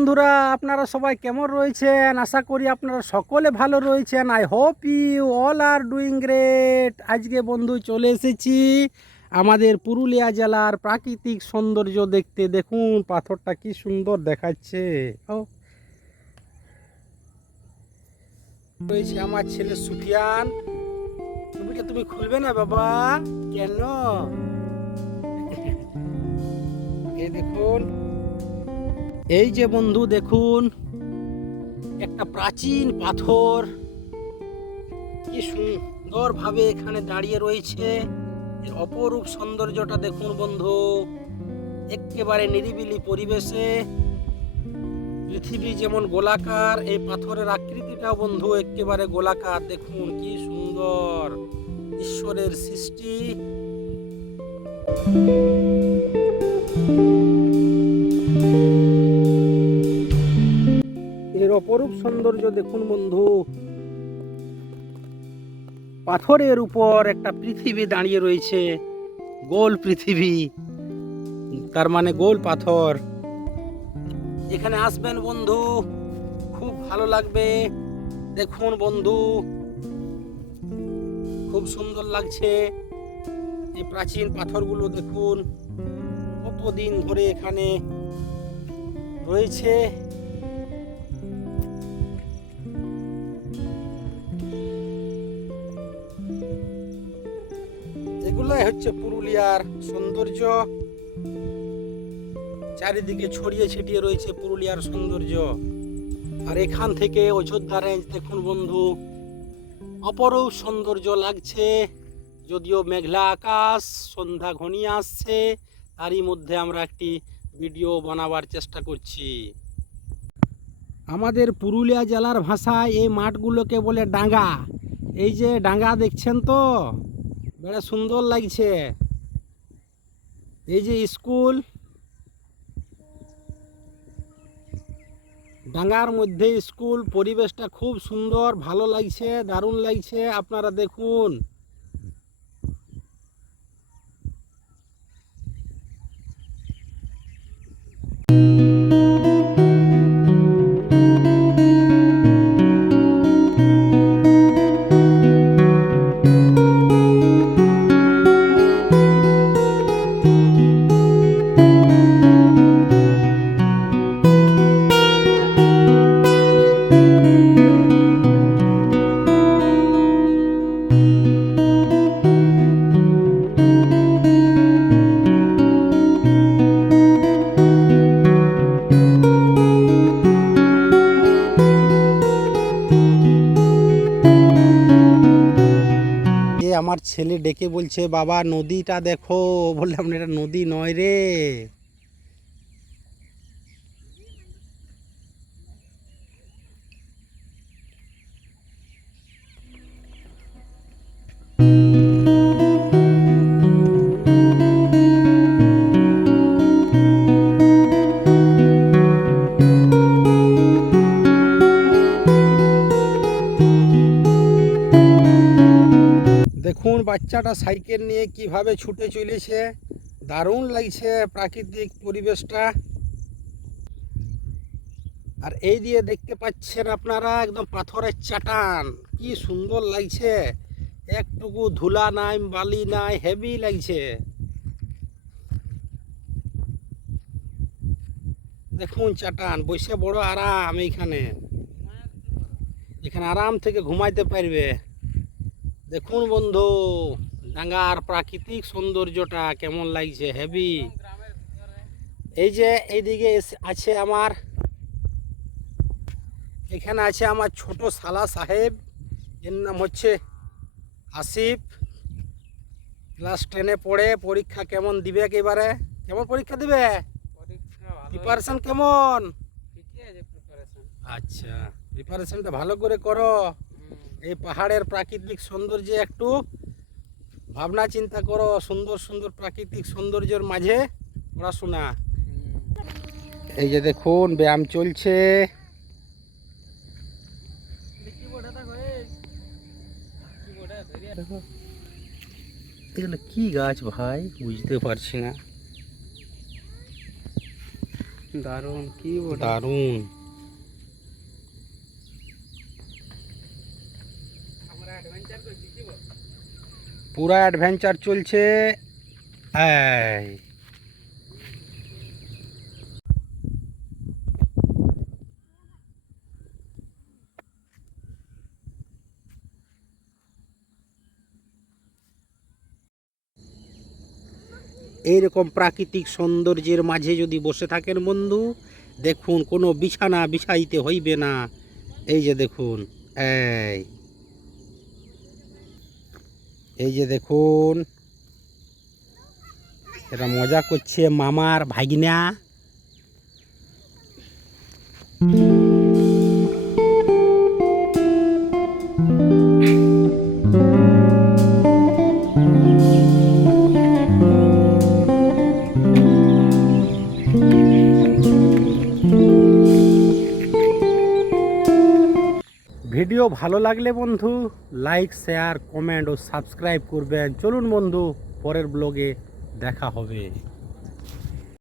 বন্ধুরা, আপনারা সবাই কেমন রয়েছেন? আশা করি আপনারা সকলে ভালো রয়েছেন। I hope you all are doing great আজকে বন্ধু চলে এসেছি আমাদের পুরুলিয়া জেলার প্রাকৃতিক সৌন্দর্য দেখতে। দেখুন, পাথরটা কি সুন্দর দেখাচ্ছে। ও। রয়েছে আমার ছেলে সুফিয়ান। ছবিটা তুমি খুলবে না বাবা? কেন? এই দেখুন। এই যে বন্ধু, দেখুন, একটা প্রাচীন পাথর। কি সুন্দরভাবে এখানে দাঁড়িয়ে রয়েছে। এর অপরূপ সৌন্দর্যটা দেখুন বন্ধু, একেবারে নিরিবিলি পরিবেশে। পৃথিবী যেমন গোলাকার, এই পাথরের আকৃতিটাও বন্ধু একেবারে গোলাকার। দেখুন, কি সুন্দর ঈশ্বরের সৃষ্টি। অপরূপ সৌন্দর্য দেখুন বন্ধু। পাথরের উপর একটা পৃথিবী দাঁড়িয়ে রয়েছে, গোল পৃথিবী। তার মানে গোল পাথর। এখানে আসবেন বন্ধু, খুব ভালো লাগবে। দেখুন বন্ধু, খুব সুন্দর লাগছে। এই প্রাচীন পাথরগুলো দেখুন, কতদিন ধরে এখানে রয়েছে। এগুলাই হচ্ছে পুরুলিয়ার সৌন্দর্য। চারিদিকে ছড়িয়ে ছিটিয়ে রয়েছে পুরুলিয়ার সৌন্দর্য। আর এখান থেকে অযোধ্যা রেঞ্জ দেখুন বন্ধু। অপরূপ সৌন্দর্য লাগছে। যদিও মেঘলা আকাশ, সন্ধ্যা ঘনিয়ে আসছে, তারই মধ্যে আমরা একটি ভিডিও বানাবার চেষ্টা করছি। আমাদের পুরুলিয়া জেলার ভাষায় এই মাঠগুলোকে বলে ডাঙ্গা। এই যে ডাঙ্গা দেখছেন তো? বেড়া সুন্দর লাগছে। এই যে স্কুল, ডাঙ্গার মধ্যে স্কুল, পরিবেশটা খুব সুন্দর, ভালো লাগছে, দারুণ লাগছে। আপনারা দেখুন। আমার ছেলে ডেকে বলছে বাবা নদীটা দেখো। বললাম এটা নদী নয় রে। বাচ্চাটা সাইকেল নিয়ে কীভাবে ছুটে চলেছে? দারুণ লাগছে প্রাকৃতিক পরিবেশটা। আর এই দিয়ে দেখতে পাচ্ছেন আপনারা একদম পাথরের চাটান। কি সুন্দর লাগছে। একটুকু ধুলা নাই, বালি নাই হেভি লাগছে। দেখুন চাটান, বসে বড় আরাম এইখানে। এখানে আরাম থেকে ঘুমাইতে পারবে। দেখুন বন্ধু ডাঙ্গার প্রাকৃতিক সৌন্দর্যটা কেমন লাগছে হেভি এই যে এইদিকে আছে আমার এখানে আছে আমার ছোট সালা সাহেব এর নাম হচ্ছে আসিফ। ক্লাস টেনে পড়ে পরীক্ষা কেমন দিবে এবারে কেমন পরীক্ষা দিবে? প্রিপারেশন কেমন? আচ্ছা প্রিপারেশনটা ভালো করে করো। এই পাহাড়ের প্রাকৃতিক সৌন্দর্যে একটু ভাবনা চিন্তা করো, সুন্দর সুন্দর প্রাকৃতিক সৌন্দর্যের মাঝে পড়াশোনা। এই যে দেখুন, ব্যায়াম চলছে। কি গাছ ভাই? বুঝতে পারছি না। দারুণ, কি দারুণ। পুরা অ্যাডভেঞ্চার চলছে। এই। এইরকম প্রাকৃতিক সৌন্দর্যের মাঝে যদি বসে থাকেন বন্ধু, দেখুন কোনো বিছানা বিছাইতে হইবে না। এই যে দেখুন, এই। এই যে দেখুন এটা মজা করছে মামার ভাগিনা। ভিডিও ভালো লাগলে বন্ধু লাইক শেয়ার কমেন্ট ও সাবস্ক্রাইব করবেন। চলুন বন্ধু, পরের ব্লগে দেখা হবে।